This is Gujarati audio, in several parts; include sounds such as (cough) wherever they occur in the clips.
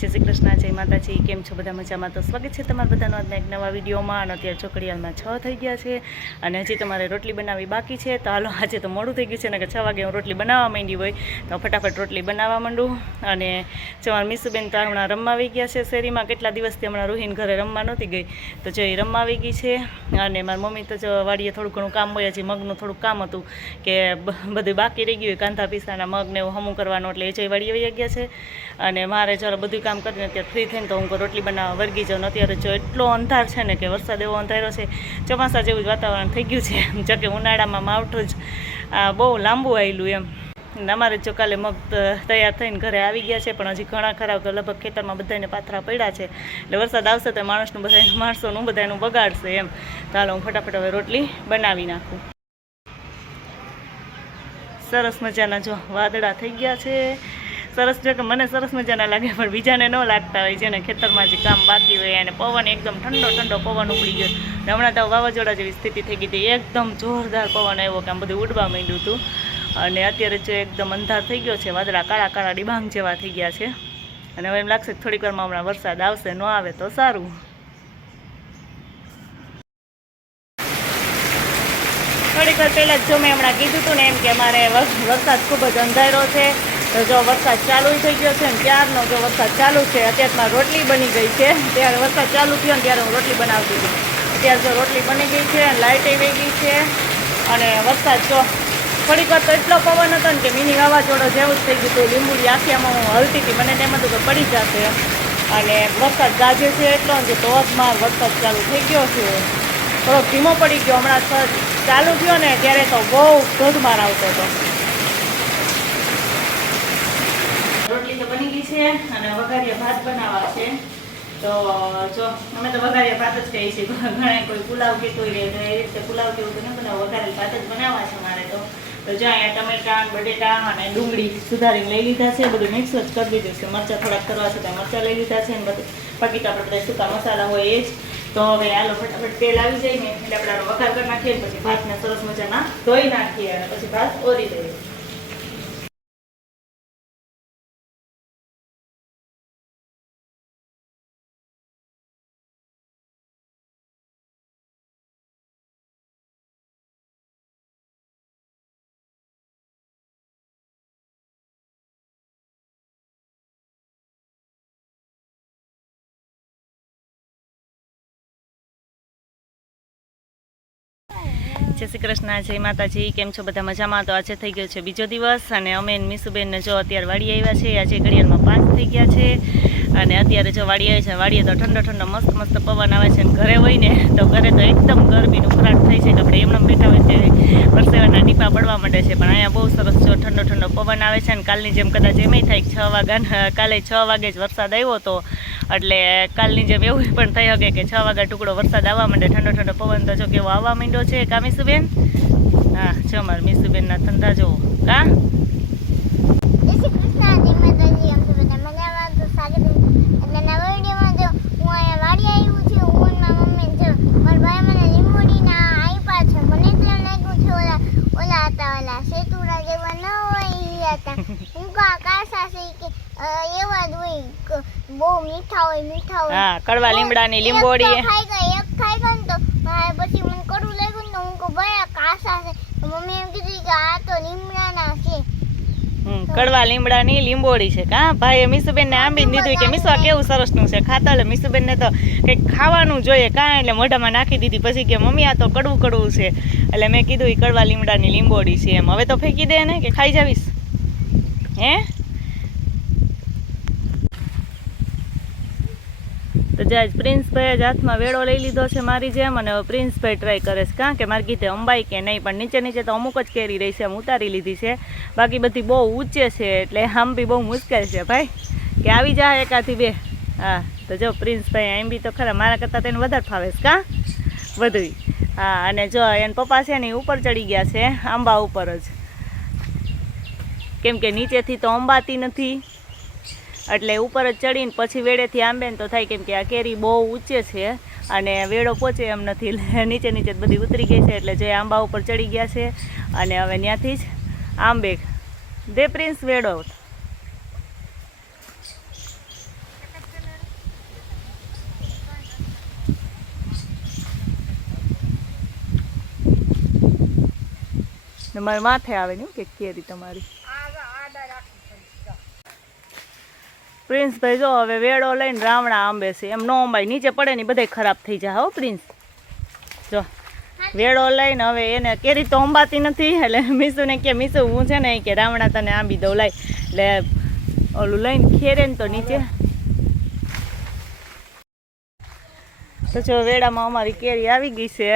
જય શ્રી કૃષ્ણ, જય માતાજી, કેમ છો બધા મજામાં? તો સ્વાગત છે તમારા બધાનો આજના એક નવા વિડીયોમાં. અને અત્યારે ચોકડીયાલમાં છ થઈ ગયા છે અને હજી તમારે રોટલી બનાવવી બાકી છે. તો હાલો, આજે તો મોડું થઈ ગયું છે ને કે છ વાગે હું રોટલી બનાવવા માંડી હોય, તો ફટાફટ રોટલી બનાવવા માંડું. અને જો મારા મીસુબેન તો હમણાં રમવા આવી ગયા છે શેરીમાં, કેટલા દિવસથી હમણાં રોહિન ઘરે રમવા નહોતી ગઈ. તો જો એ રમવા આવી ગઈ છે. અને મારી મમ્મી તો જો વાડીએ થોડું ઘણું કામ હોય, હજી મગનું થોડુંક કામ હતું કે બધું બાકી રહી ગયું કાંધા પીસાના મગને એવું હમું કરવાનું, એટલે એ જઈ વાડીએ વહી ગયા છે. અને મારે ચાલો બધું કામ કરીને અત્યારે ફ્રી થઈને તો હું રોટલી બનાવવા વર્ગી જાઉં. અત્યારે જો એટલો અંધાર છે ને કે વરસાદ એવો અંધારો છે, ચોમાસા જેવું જ વાતાવરણ થઈ ગયું છે. (laughs) જો કે ઉનાળામાં માવઠું જ બહુ લાંબુ આવેલું એમ. અમારે જો કાલે મગ તૈયાર થઈને ઘરે આવી ગયા છે, પણ હજી ઘણા ખરા લગભગ ખેતરમાં બધાને પાથરા પડ્યા છે. એટલે વરસાદ આવશે તો માણસનું બધા (laughs) માણસોનું બધાનું બગાડશે એમ. હાલો હું ફટાફટ હવે રોટલી બનાવી નાખું. સરસ મજાના જો વાદળા થઈ ગયા છે. સરસ જો કે મને સરસ મજાના લાગે, પણ બીજાને ન લાગતા હોય જેને ખેતરમાં જે કામ બાકી હોય અને પવન એકદમ ઠંડો ઠંડો પવન ઉપડી ગયો. ને હમણાં તો વાવાઝોડા જેવી સ્થિતિ થઈ ગઈ હતી. એકદમ જોરદાર પવન આવ્યો કે આમ બધું ઉડવા માંડ્યું હતું. અને અત્યારે જો એકદમ અંધાર થઈ ગયો છે, વાદળા કાળા કાળા ડિબાંગ જેવા થઈ ગયા છે. અને હવે એમ લાગશે થોડીક વારમાં હમણાં વરસાદ આવશે, ન આવે તો સારું. થોડીક વાર પહેલાં જ જો મેં હમણાં કીધું હતું ને એમ કે અમારે વરસાદ ખૂબ જ અંધારો છે. જો વરસાદ ચાલુ થઈ ગયો છે ને ત્યારનો જો વરસાદ ચાલુ છે, અત્યારમાં રોટલી બની ગઈ છે. ત્યારે વરસાદ ચાલુ થયો ને ત્યારે હું રોટલી બનાવતી હતી અત્યારે જો રોટલી બની ગઈ છે લાઇટ આવી ગઈ છે અને વરસાદ જો થોડીક વાર તો એટલો પવન હતો ને કે મિની વાવાઝોડો જેવું જ થઈ ગયું હતું. લીંબુડી આખીયામાં હું હલતી હતી. મને તેમ હતું કે પડી જશે. અને વરસાદ ગાજે છે એટલો કે ધોધમાર વરસાદ ચાલુ થઈ ગયો છે. થોડોક ધીમો પડી ગયો. હમણાં ચાલુ થયો ને ત્યારે તો બહુ ધોધમાર આવતો હતો રોટલી તો બની ગઈ છે અને વઘારિયા ભાત બનાવવા છે. તો જો, અમે તો વઘારિયા ભાત જ કહીએ છીએ. ઘણા કોઈ પુલાવ કીધું હોય તો એ રીતે પુલાવ કેવું તો નહીં બનાવો વઘારેલ ભાત જ બનાવવા છે મારે તો. તો જો અહીંયા ટમેટા બટેટા અને ડુંગળી સુધારીને લઈ લીધા છે. બધું મિક્સ જ કરી દીધું છે. મરચાં થોડાક કરવા છે તો મરચાં લઈ લીધા છે ને બધું. બાકી તો આપણે સૂકા મસાલા હોય એ જ. તો હવે આલો ફટાફટ તેલ આવી જાય ને, એટલે આપણે વઘાર કરી નાખીએ પછી ભાતને સરસ મજાના ધોઈ નાખીએ અને પછી ભાત ઓરી દઈએ. જય શ્રી કૃષ્ણ, જય માતાજી, કેમ છો બધા મજામાં? તો આજે થઈ ગયો છે બીજો દિવસ અને અમે મીસુબેનને જો અત્યારે વાડી આવ્યા છે, આજે ઘડિયાળમાં પાંચ થઈ ગયા છે અને અત્યારે જો વાડી આવે છે, વાડીએ તો ઠંડો ઠંડો મસ્ત મસ્ત પવન આવે છે અને ઘરે હોય ને, તો ઘરે તો એકદમ ગરમીનું ઉકળાટ થાય છે કે આપણે એમનેમ બેઠા હોય ત્યારે પરસેવાના ટીપા પડવા માંડે છે. પણ અહીંયા બહુ સરસ જો ઠંડો ઠંડો પવન આવે છે અને કાલની જેમ કદાચ એમય થાય છ વાગ્યા, કાલે છ વાગે જ વરસાદ આવ્યો હતો એટલે કાલની જેમ એવું પણ થઈ શકે કે છ વાગ્યા ટુકડો વરસાદ આવવા માંડે, ઠંડો ઠંડો પવન તો જો કેવો આવવા માંડ્યો છે. કા, મીસુબેન? હા, જો મારા મીસુબેનના ધંધા જોવો. કા જય શ્રી કૃષ્ણ જય માતાજી આમ તો બધા મજામાં તો સારી એટલે નવા વિડીયોમાં જો હું અહીંયા વાડી આવ્યું છે હું અને મારા મમ્મી જો મારા ભાઈ મને લીંબોડીના આપ્યા છે મને તો એમ લાગ્યું છે ઓલા ઓલા હતા ઓલા સેતુરા જેવા ન હોય ઈ હતા હું કા કાસા છે કે અ, એવા જ હોય ક- બહુ મીઠા હોય મીઠા હોય. હા કડવા લીમડાની લીંબોડી એક ખાઈ ગઈ એક ખાઈ ગઈ ને તો મારે પછી મને કડવું લાગ્યું ને તો હું કહું ભાઈ કાસા છે. તો મમ્મી એમ કીધું કે આ તો લીમડાના છે. હમ, કડવા લીમડાની લીંબોડી છે કા ભાઈએ મીસુબેનને આંબી દીધું કે મીસવા કેવું સરસનું છે? ખાતા એટલે મીસુબેનને તો કંઈક ખાવાનું જોઈએ કાં એટલે મોઢામાં નાખી દીધી. પછી કે મમ્મી આ તો કડવું કડવું છે. એટલે મેં કીધું એ કડવા લીમડાની લીંબોડી છે એમ. હવે તો ફેંકી દે ને કે ખાઈ જાવીશ. હે? તો જાય પ્રિન્સભાઈ જ હાથમાં વેળો લઈ લીધો છે મારી જેમ અને પ્રિન્સભાઈ ટ્રાય કરે છે. કાં કે મારી કીધે અંબાઈ કે નહીં, પણ નીચે નીચે તો અમુક જ કેરી રહી છે એમ ઉતારી લીધી છે. બાકી બધી બહુ ઊંચે છે એટલે આમ બી બહુ મુશ્કેલ છે ભાઈ. કે આવી જાય એકાથી બે. હા, તો જો પ્રિન્સભાઈ એમ બી તો ખરા, મારા કરતાં તેને વધારે ફાવે છે, કાં? બધુંય. હા, અને જો એને પપ્પા છે ને ઉપર ચડી ગયા છે, આંબા ઉપર જ. કેમ કે નીચેથી તો અંબાતી નથી. એટલે ઉપર જ ચડીને પછી વેડેથી આંબે તો થાય કેમ કે આ કેરી બહુ ઊંચે છે અને વેડો પહોંચે એમ નથી. નીચે નીચે બધી ઉતરી ગઈ છે એટલે જે આંબા ઉપર ચડી ગયા છે અને હવે ત્યાંથી જ આંબે દે પ્રિન્સ વેડો. મારે માથે આવે ને કે કેરી તમારી. પ્રિન્સભાઈ જો હવે વેડો લઈને રાવણા આંબે છે. એમ નો અંબાઈ, નીચે પડે ને બધે ખરાબ થઈ જાય. હો, પ્રિન્સ. જો, વેડો લઈને હવે એને કેરી તો અંબાતી નથી, એટલે મીસુને કે મીસુ, હું છે ને કે રાવણા તને આંબી દઉં, લાય. એટલે ઓલું લઈને ખેરે ને તો નીચે. તો જો, વેડામાં અમારી કેરી આવી ગઈ છે.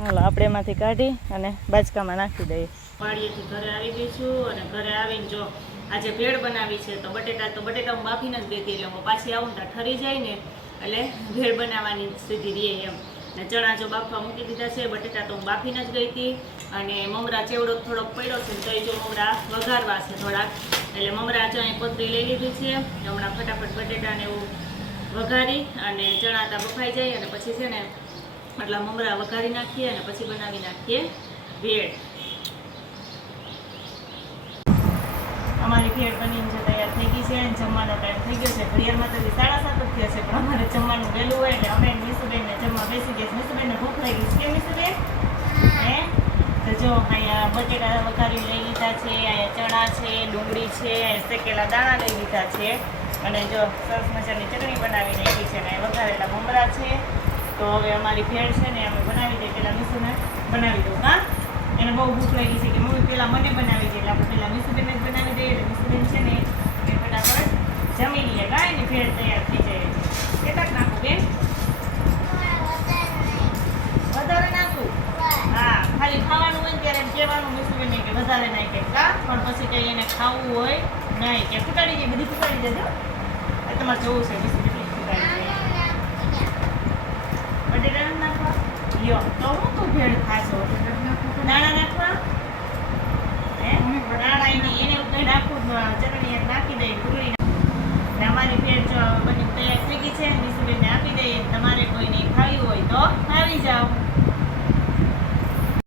હાલો, આપણે એમાંથી કાઢી અને બાજકામાં નાખી દઈએ. વાડીએથી ઘરે આવી ગઈ છું અને ઘરે આવીને જો આજે ભેળ બનાવી છે, તો બટેટા તો બટેટા હું બાફીને જ દેતી એટલે હું પાછી આવું ત્યાં ઠરી જાય ને એટલે ભેળ બનાવવાની સ્થિતિ રહીએ એમ. ને ચણા જો બાફવા મૂકી દીધા છે, બટેટા તો હું બાફીને જ ગઈ હતી અને મમરા ચેવડો થોડોક પડ્યો છે તો એ જો મમરા વઘારવા છે થોડાક. એટલે મમરા અહીં કોથળી લઈ લીધી છે હમણાં ફટાફટ બટેટાને એવું વઘારી અને ચણા તા બફાઈ જાય અને પછી છે ને એટલા મમરા વઘારી નાખીએ અને પછી બનાવી નાખીએ ભેળ. અમારી ભેળ બનીને છે તૈયાર થઈ ગઈ છે અને જમવાનો ટાઈમ થઈ ગયો છે. ઘડિયાળમાં તો સાડા સાત જ થયા છે, પણ અમારે જમવાનું વહેલું હોય એટલે અમે મીસુબેનને જમવા બેસી ગયા છે. મીસુબેનને ભૂખ લાગી છે મીસુબેન હે? તો જો, અહીંયા બટેટા વઘારી લઈ લીધા છે, અહીંયા ચણા છે, ડુંગળી છે, અહીંયા શેકેલા દાણા લઈ લીધા છે. અને જો, સરસ મજાની ચટણી બનાવી નાખી છે અને વઘારેલા મમરા છે. તો હવે અમારી ભેળ છે ને અમે બનાવી દઈએ. પેલા મિશુને બનાવી દઉં, હા? એને બહુ ભૂખ લાગી છે કે મમ્મી પહેલાં મને બનાવી દે એટલે આપણે પહેલાં મીસુબેનને જ બનાવી દઈએ એટલે મીસુબેન છે ને એ ફટાફટ જમી લઈએ કાંઈ ને ભેળ તૈયાર થઈ જાય કેટલાક નાખું બેન વધારે નાખું હા ખાલી ખાવાનું હોય ને ત્યારે એમ કહેવાનું મીસુબેન કે વધારે પણ પછી કઈ એને ખાવું હોય, નહીં. કે ફૂટાડી દે બધી ફૂટાડી દેજો. એ તમારે જવું છે મીસુબેન કેટલી ફૂટાડી બટેટા નાખવા? લ્યો. તો હું તું ભેળ ખાશો? દાણા નાખવા? હે? ય એને એવું કંઈ નાખવું ચટણી નાખી દઈ નાખ- ને અમારી ભેળ બની તૈયાર થઈ ગઈ છે આપી